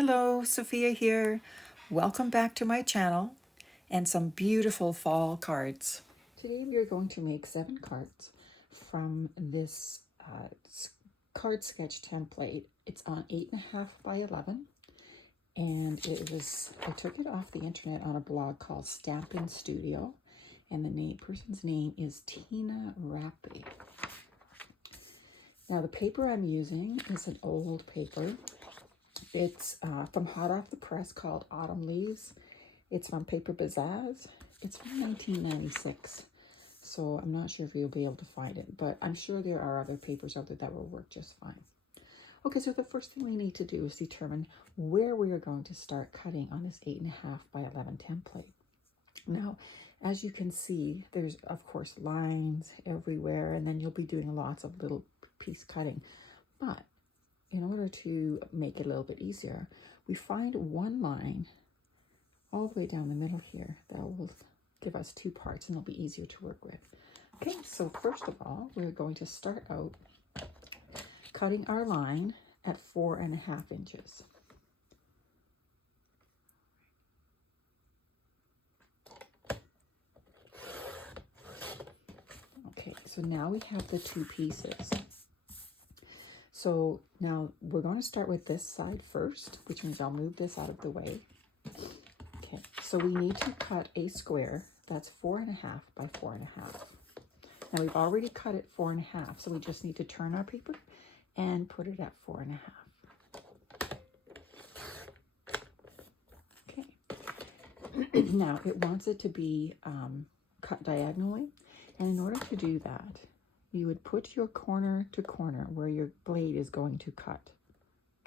Hello, Sophia here. Welcome back to my channel and some beautiful fall cards. Today we are going to make 7 cards from this card sketch template. It's on 8.5 by 11 and I took it off the internet on a blog called Stampin' Studio, and the person's name is Tina Rappi. Now the paper I'm using is an old paper. It's from hot off the press called Autumn Leaves. It's from Paper Bazaars. It's from 1996. So I'm not sure if you'll be able to find it, but I'm sure there are other papers out there that will work just fine. Okay, so the first thing we need to do is determine where we are going to start cutting on this 8.5 by 11 template. Now, as you can see, there's of course lines everywhere, and then you'll be doing lots of little piece cutting. But in order to make it a little bit easier, we find one line all the way down the middle here that will give us 2 parts, and it'll be easier to work with. Okay, so first of all, we're going to start out cutting our line at 4.5 inches. Okay, so now we have the 2 pieces. So now we're going to start with this side first, which means I'll move this out of the way. Okay, so we need to cut a square that's 4.5 by 4.5. Now we've already cut it 4.5, so we just need to turn our paper and put it at 4.5. Okay, now it wants it to be cut diagonally, and in order to do that, you would put your corner to corner where your blade is going to cut.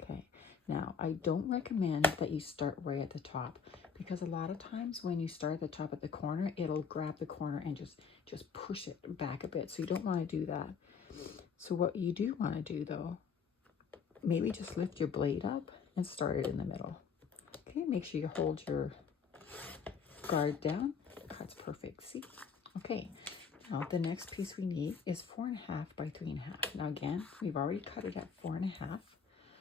Okay, now I don't recommend that you start right at the top, because a lot of times when you start at the top at the corner, it'll grab the corner and just push it back a bit. So you don't want to do that. So what you do want to do though, maybe just lift your blade up and start it in the middle. Okay, make sure you hold your guard down. Cuts perfect, see? Okay. Now the next piece we need is 4.5 by 3.5. Now again, we've already cut it at 4.5.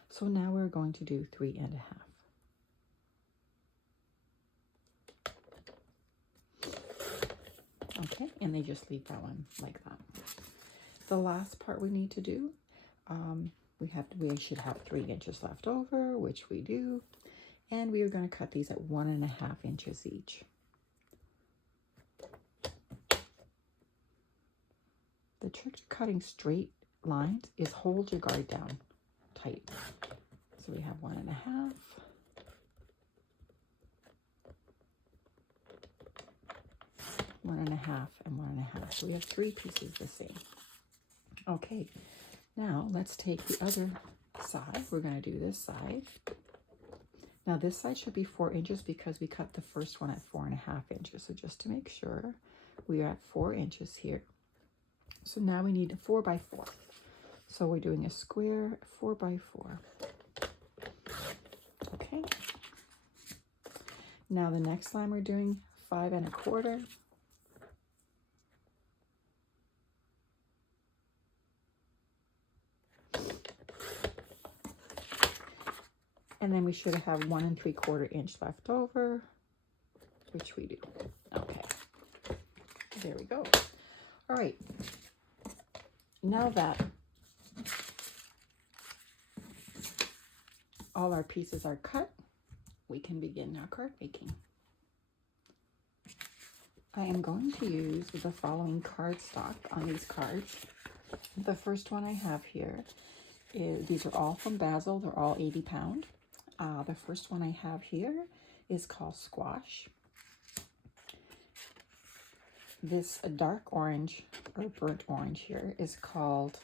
So now we're going to do 3.5. Okay, and they just leave that one like that. The last part we need to do, we should have 3 inches left over, which we do. And we are going to cut these at 1.5 inches each. The trick to cutting straight lines is hold your guard down tight. So we have 1.5. 1.5 and 1.5. So we have 3 pieces the same. Okay, now let's take the other side. We're going to do this side. Now this side should be 4 inches because we cut the first one at 4.5 inches. So just to make sure, we are at 4 inches here. So now we need a 4 by 4. So we're doing a square 4 by 4. Okay. Now the next line we're doing 5 1/4. And then we should have 1 3/4 inch left over, which we do. Okay. There we go. All right. Now that all our pieces are cut, we can begin our card making. I am going to use the following cardstock on these cards. The first one I have here is, these are all from Basil, they're all 80 pound. The first one I have here is called Squash. This dark orange or burnt orange here is called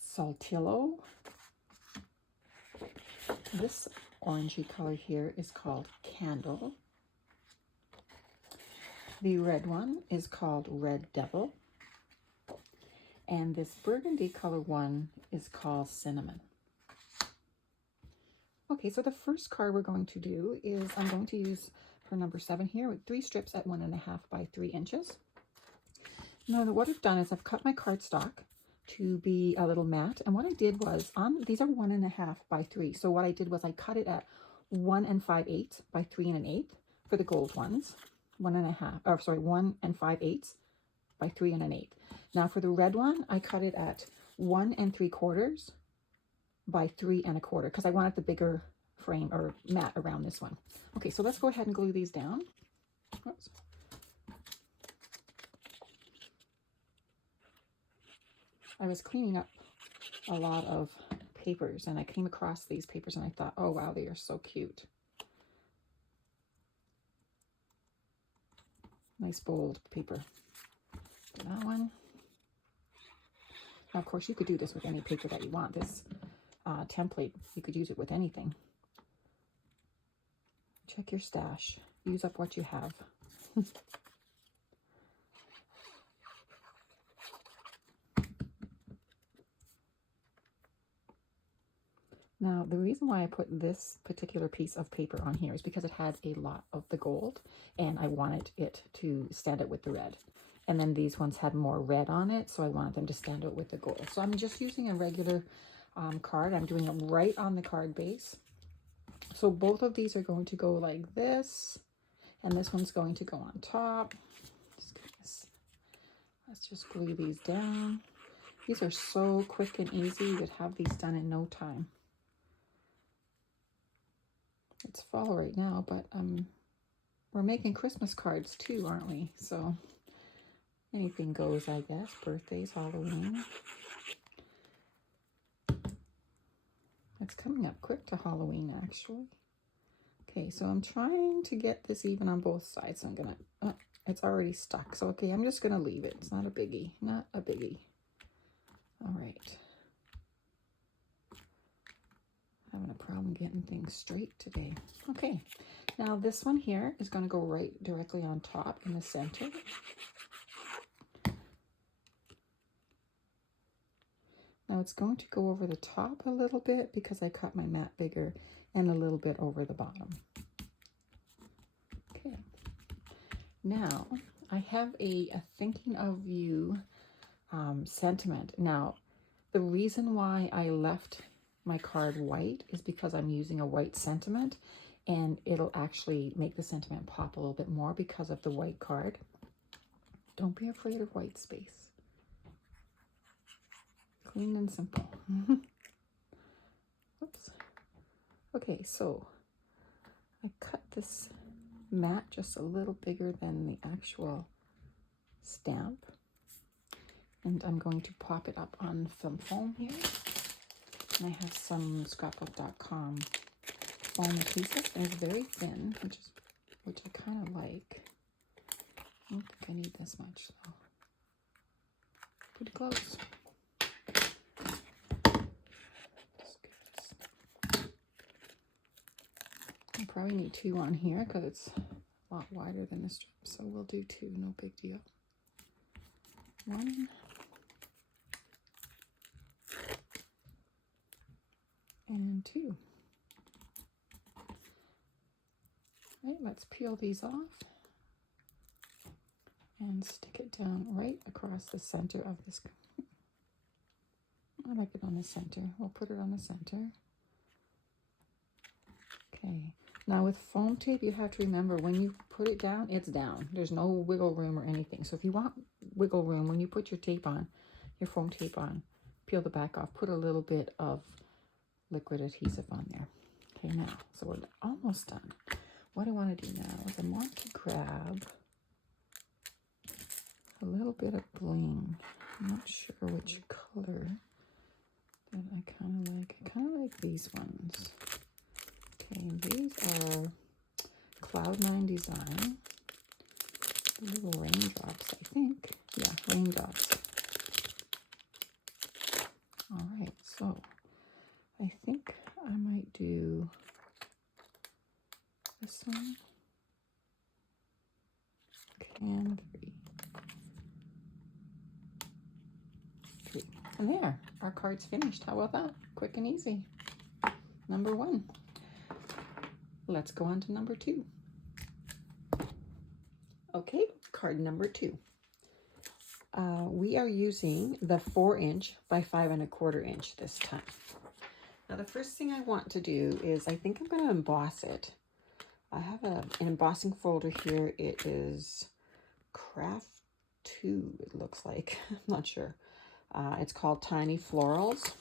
Saltillo. This orangey color here is called Candle. The red one is called Red Devil. And this burgundy color one is called Cinnamon. Okay, so the first card we're going to do is I'm going to use for number 7 here with 3 strips at 1.5 by 3 inches. Now what I've done is I've cut my cardstock to be a little matte. And what I did was, these are 1.5 by 3. So what I did was I cut it at 1 5/8 by 3 1/8 for the gold ones. 1.5, or sorry, 1 5/8 by 3 1/8. Now for the red one, I cut it at 1 3/4 by 3 1/4 because I wanted the bigger frame or mat around this one. Okay, so let's go ahead and glue these down. Oops. I was cleaning up a lot of papers and I came across these papers and I thought, oh wow, they are so cute. Nice bold paper. That one. Now, of course, you could do this with any paper that you want. This template, you could use it with anything. Check your stash. Use up what you have. Now, the reason why I put this particular piece of paper on here is because it had a lot of the gold, and I wanted it to stand out with the red. And then these ones had more red on it, so I wanted them to stand out with the gold. So I'm just using a regular card. I'm doing it right on the card base. So both of these are going to go like this, and this one's going to go on top. Let's just glue these down. These are so quick and easy. You could have these done in no time. It's fall right now, but we're making Christmas cards too, aren't we? So anything goes, I guess. Birthdays, Halloween. It's coming up quick to Halloween, actually. Okay, so I'm trying to get this even on both sides. So I'm gonna, it's already stuck. So, okay, I'm just gonna leave it. It's not a biggie, not a biggie. All right. Having a problem getting things straight today. Okay, now this one here is going to go right directly on top in the center. Now it's going to go over the top a little bit because I cut my mat bigger, and a little bit over the bottom. Okay, now I have a thinking of you sentiment. Now the reason why I left my card white is because I'm using a white sentiment, and it'll actually make the sentiment pop a little bit more because of the white card. Don't be afraid of white space. Clean and simple. Oops. Okay, so I cut this mat just a little bigger than the actual stamp, and I'm going to pop it up on some foam here. And I have some scrapbook.com foam adhesive, and it's very thin, which I kind of like. I don't think I need this much though. Pretty close. I probably need 2 on here because it's a lot wider than the strip, so we'll do 2, no big deal. 1 and 2. Right, let's peel these off and stick it down right across the center of this. I like it on the center. We'll put it on the center. Okay, now with foam tape, you have to remember when you put it down, it's down. There's no wiggle room or anything. So if you want wiggle room, when you put your tape on, your foam tape on, peel the back off, put a little bit of liquid adhesive on there. Okay, now, so we're almost done. What I want to do now is I want to grab a little bit of bling. I'm not sure which color that I kind of like. I kind of like these ones. Okay, these are Cloud9 Design. Little raindrops, I think. Yeah, raindrops. All right, so I think I might do this one. And 3. And there, our card's finished. How about that? Quick and easy. Number 1. Let's go on to number 2. Okay, card number 2. we are using the 4" by 5¼ inch this time. Now the first thing I want to do is I think I'm going to emboss it. I have an embossing folder here. It is Craft 2, it looks like. I'm not sure. It's called Tiny Florals.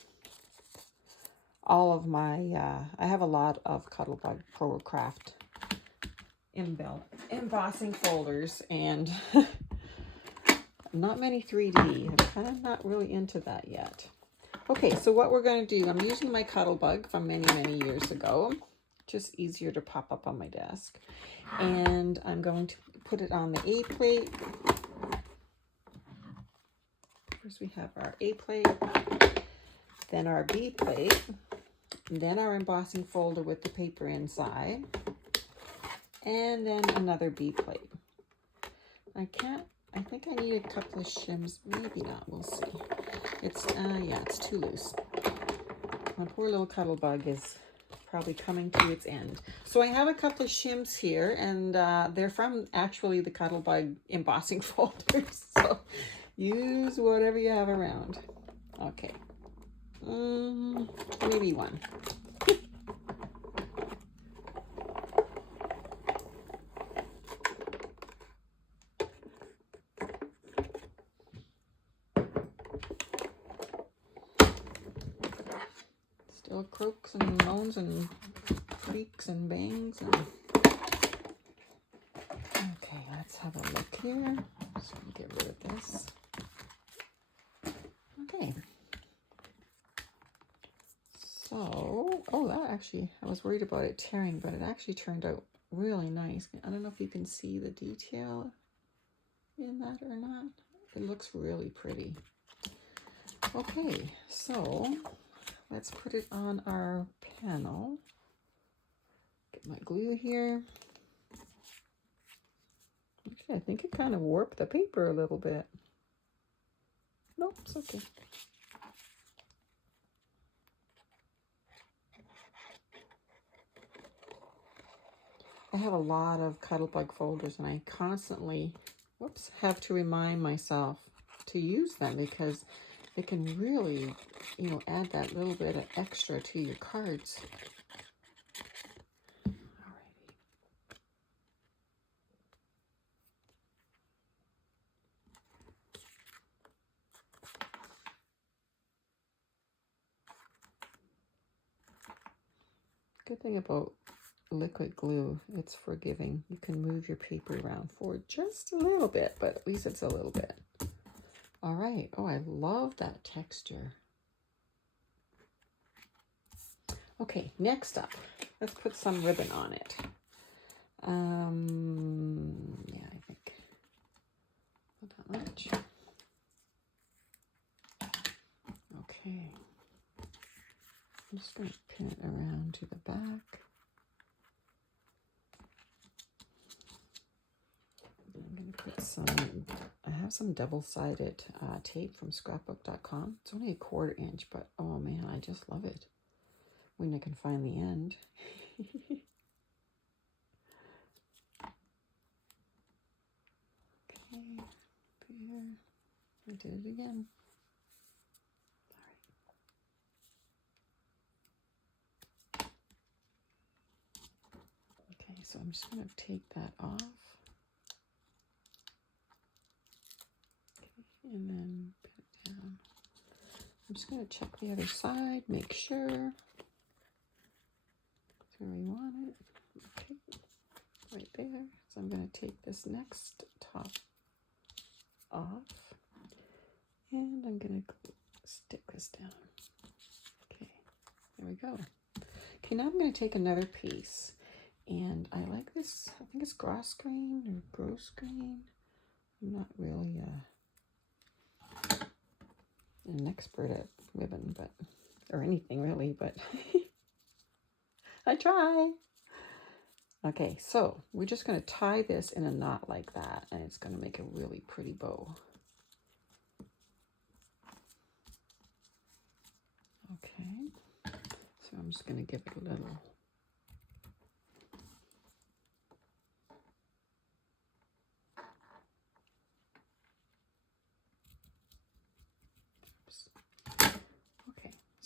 All of my, I have a lot of Cuttlebug Pro Craft embossing folders, and not many 3D. I'm kind of not really into that yet. Okay, so what we're going to do, I'm using my Cuttlebug from many, many years ago. Just easier to pop up on my desk. And I'm going to put it on the A plate. First we have our A plate, then our B plate, then our embossing folder with the paper inside, and then another B plate. I think I need a couple of shims, maybe not, we'll see. It's, yeah, it's too loose. My poor little Cuttlebug is probably coming to its end. So I have a couple of shims here, and they're from actually the Cuttlebug embossing folders. So use whatever you have around. Okay. Maybe one. Still croaks and moans and creaks and bangs. And... Okay, let's have a look here. Just gonna get rid of this. Okay. So, oh, that actually, I was worried about it tearing, but it actually turned out really nice. I don't know if you can see the detail in that or not. It looks really pretty. Okay, so let's put it on our panel. Get my glue here. Actually, I think it kind of warped the paper a little bit. Nope, it's okay. I have a lot of Cuttlebug folders, and I constantly, have to remind myself to use them because it can really, add that little bit of extra to your cards. Alrighty. Good thing about liquid glue, it's forgiving. You can move your paper around for just a little bit, but at least it's a little bit. All right. Oh, I love that texture. Okay, next up, let's put some ribbon on it. Yeah, I think not that much. Okay. I'm just going to pin it around to the back. I'm going to put some, I have some double-sided tape from scrapbook.com. It's only 1/4 inch, but oh man, I just love it when I can find the end. Okay, there. I did it again. All right. Okay, so I'm just going to take that off. And then put it down. I'm just going to check the other side, make sure. That's where we want it. Okay, right there. So I'm going to take this next top off. And I'm going to stick this down. Okay, there we go. Okay, now I'm going to take another piece. And I like this, I think it's grosgrain or grosgrain. I'm not really an expert at ribbon, but, or anything really, but I try. Okay, so we're just going to tie this in a knot like that, and it's going to make a really pretty bow. Okay, so I'm just going to give it a little.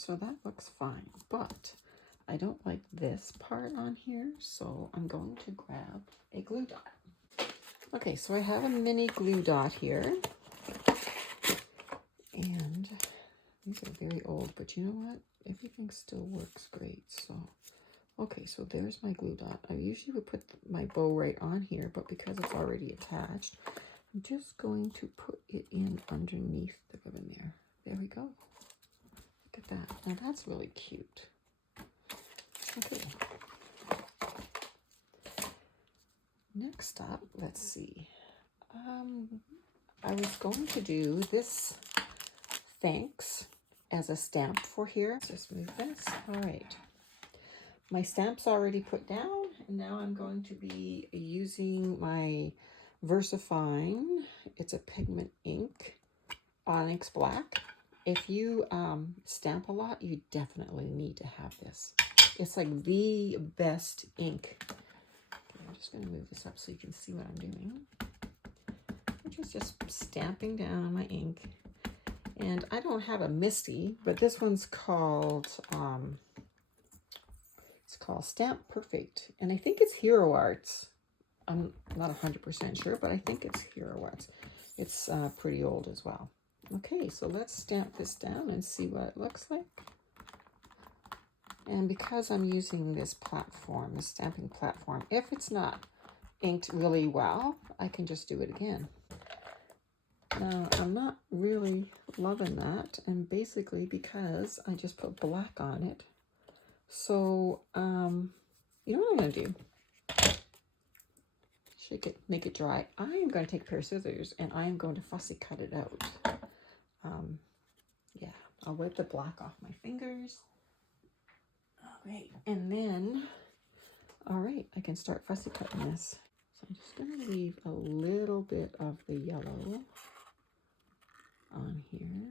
so that looks fine, but I don't like this part on here, so I'm going to grab a glue dot. Okay, so I have a mini glue dot here, and these are very old, but you know what? Everything still works great, so. Okay, so there's my glue dot. I usually would put my bow right on here, but because it's already attached, I'm just going to put it in underneath the ribbon there. There we go. Look at that. Now that's really cute. Okay. Next up, let's see. I was going to do this thanks as a stamp for here. Let's just move this. All right. My stamp's already put down, and now I'm going to be using my VersaFine. It's a pigment ink, Onyx Black. If you stamp a lot, you definitely need to have this. It's like the best ink. Okay, I'm just going to move this up so you can see what I'm doing. Which is just stamping down my ink. And I don't have a Misty, but this one's called... it's called Stamp Perfect, and I think it's Hero Arts. I'm not 100% sure, but I think it's Hero Arts. It's pretty old as well. Okay, so let's stamp this down and see what it looks like. And because I'm using this platform, this stamping platform, if it's not inked really well, I can just do it again. Now, I'm not really loving that, and basically because I just put black on it. So, you know what I'm going to do? Shake it, make it dry. I am going to take a pair of scissors and I am going to fussy cut it out. Yeah, I'll wipe the black off my fingers. All right, and then, all right, I can start fussy cutting this. So I'm just going to leave a little bit of the yellow on here.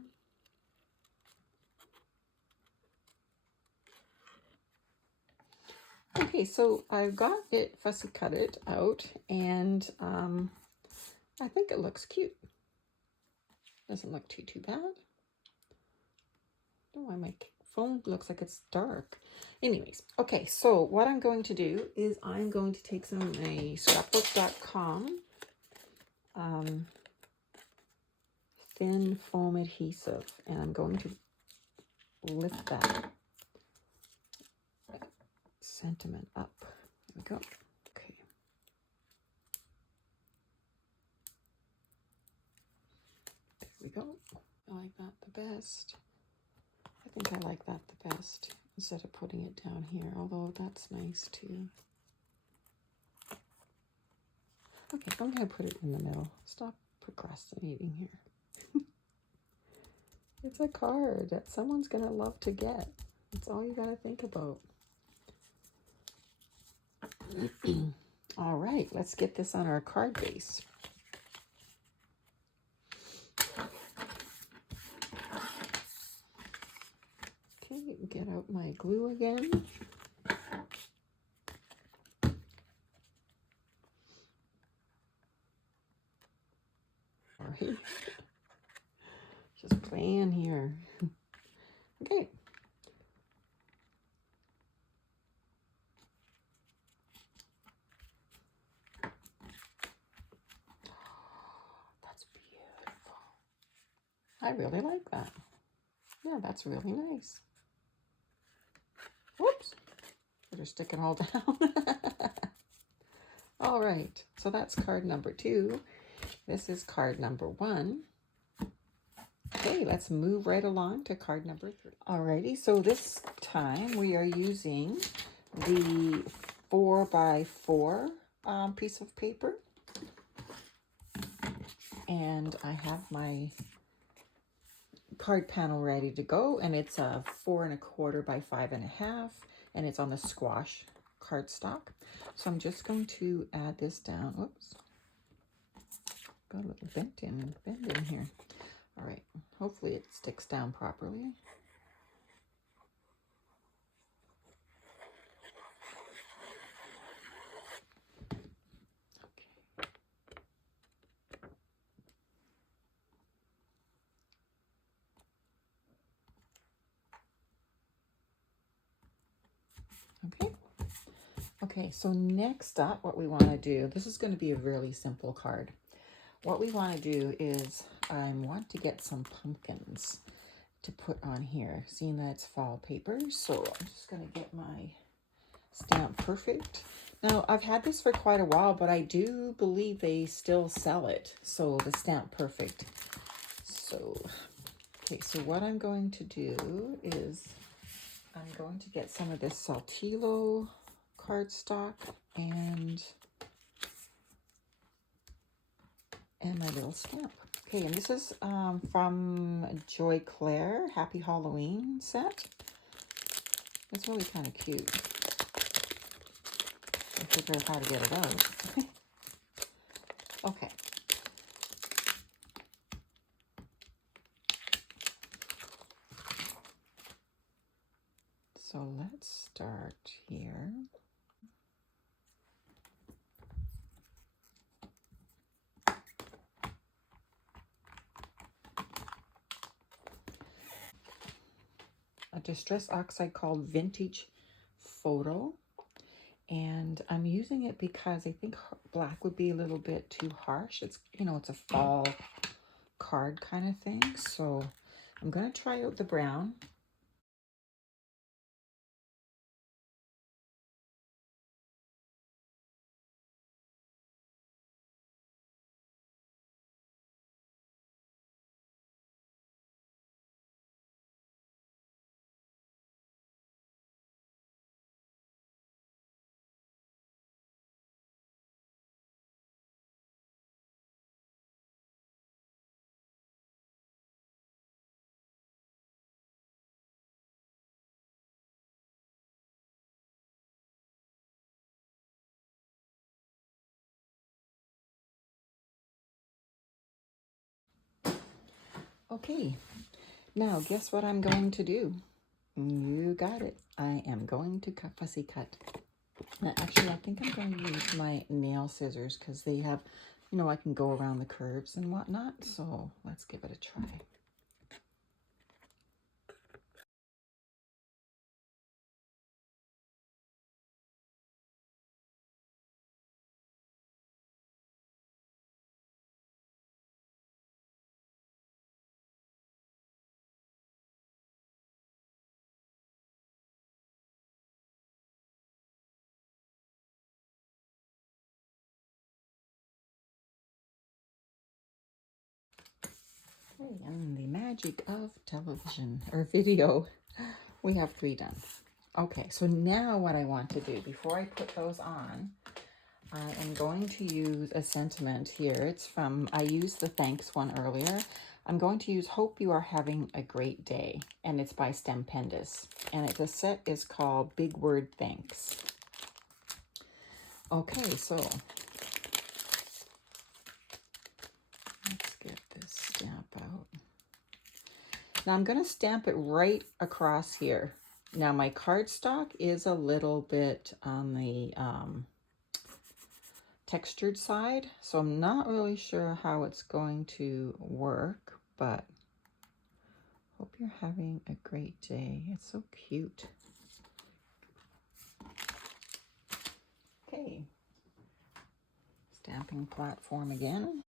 Okay, so I've got it fussy cut it out, and I think it looks cute. Doesn't look too bad. I don't know why my phone looks like it's dark. Anyways, okay, so what I'm going to do is I'm going to take some of my scrapbook.com thin foam adhesive, and I'm going to lift that sentiment up. There we go. Okay. There we go. I like that the best. I think I like that the best instead of putting it down here, although that's nice too. Okay, I'm going to put it in the middle. Stop procrastinating here. It's a card that someone's going to love to get. That's all you got to think about. All right, let's get this on our card base. Okay, get out my glue again. Sorry. Just playing here. Okay. That's beautiful. I really like that. Yeah, that's really nice. Whoops. Better stick it all down. All right, so that's card number 2. This is card number 1. Okay, let's move right along to card number 3. Alrighty, so this time we are using the 4x4 piece of paper. And I have my card panel ready to go, and it's a 4 1/4 by 5 1/2, and it's on the squash cardstock. So I'm just going to add this down. Whoops, got a little bend in here. All right, hopefully it sticks down properly. Okay. Okay, so next up, what we want to do, this is going to be a really simple card. What we want to do is I want to get some pumpkins to put on here, seeing that it's fall paper. So I'm just going to get my Stamp Perfect. Now, I've had this for quite a while, but I do believe they still sell it. So the Stamp Perfect. So, okay, so what I'm going to do is I'm going to get some of this Saltillo cardstock and my little stamp. Okay, and this is from Joy Claire Happy Halloween set. It's really kind of cute. I figure out how to get it out. Okay. So let's start here. A Distress Oxide called Vintage Photo. And I'm using it because I think black would be a little bit too harsh. It's, you know, it's a fall card kind of thing. So I'm going to try out the brown. Okay, now guess what I'm going to do? You got it. I am going to fussy cut. Actually, I think I'm going to use my nail scissors because they have, you know, I can go around the curves and whatnot. So let's give it a try. Okay, and the magic of television or video, we have 3 done. Okay, so now what I want to do before I put those on, I am going to use a sentiment here. It's from, I used the thanks one earlier. I'm going to use Hope You Are Having a Great Day, and it's by Stempendous. And the set is called Big Word Thanks. Okay, so let's get this stamp out. Now I'm going to stamp it right across here. Now my cardstock is a little bit on the textured side, so I'm not really sure how it's going to work, but hope you're having a great day. It's so cute. Okay, stamping platform again.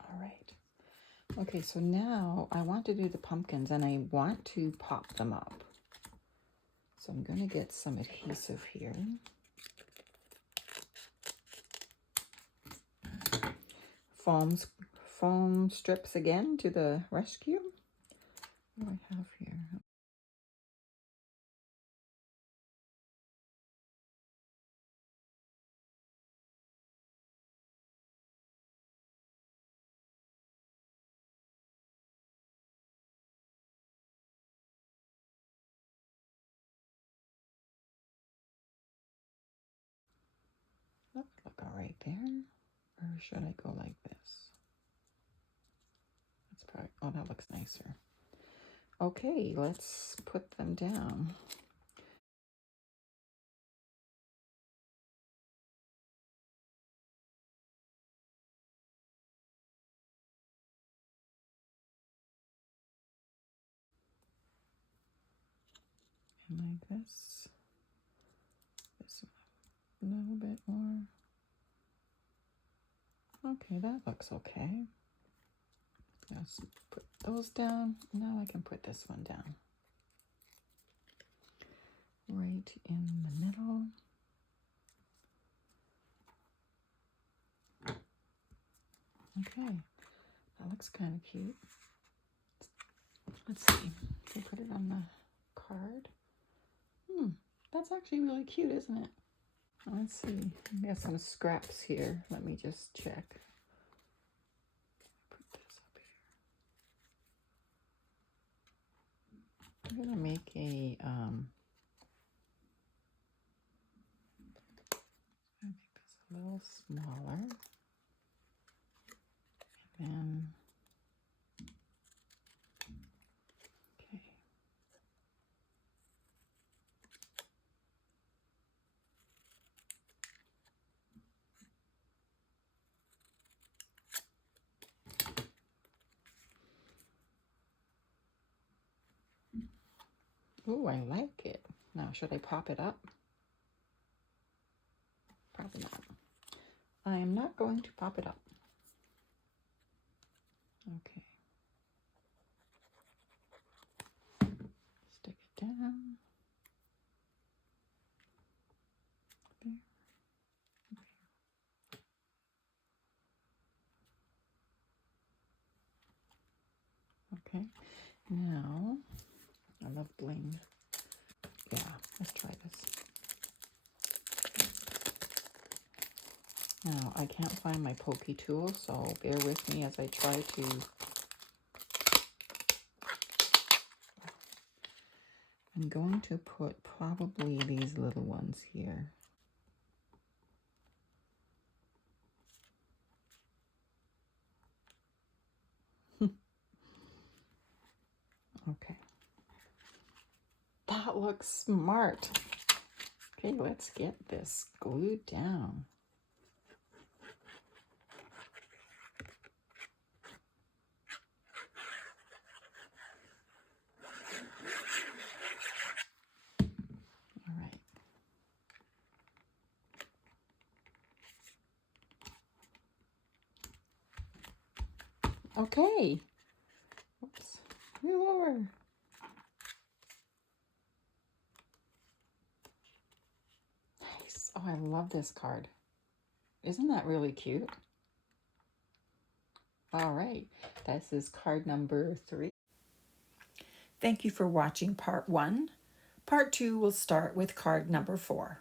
All right. Okay, so now I want to do the pumpkins and I want to pop them up. So I'm going to get some adhesive here. Foam strips again to the rescue. What do I have here? That would look all right there. Or should I go like this? That's probably, oh, that looks nicer. Okay, let's put them down. And like this. This one a little bit more. Okay, that looks okay. Let's put those down. Now I can put this one down. Right in the middle. Okay, that looks kind of cute. Let's see. Can I put it on the card? That's actually really cute, isn't it? Let's see. We got some scraps here. Let me just check. Put this up here. I'm gonna make a make this a little smaller. And then okay. Ooh, I like it. Now, should I pop it up? Probably not. I am not going to pop it up. Okay. Stick it down. There. Okay. Now, I love bling. Yeah, let's try this. Now, I can't find my pokey tool, so bear with me as I try to... I'm going to put probably these little ones here. Okay. That looks smart. Okay, let's get this glued down. All right. Okay. Oops. Move over. Nice. Oh, I love this card. Isn't that really cute? All right. This is card number 3. Thank you for watching part 1. Part 2 will start with card number 4.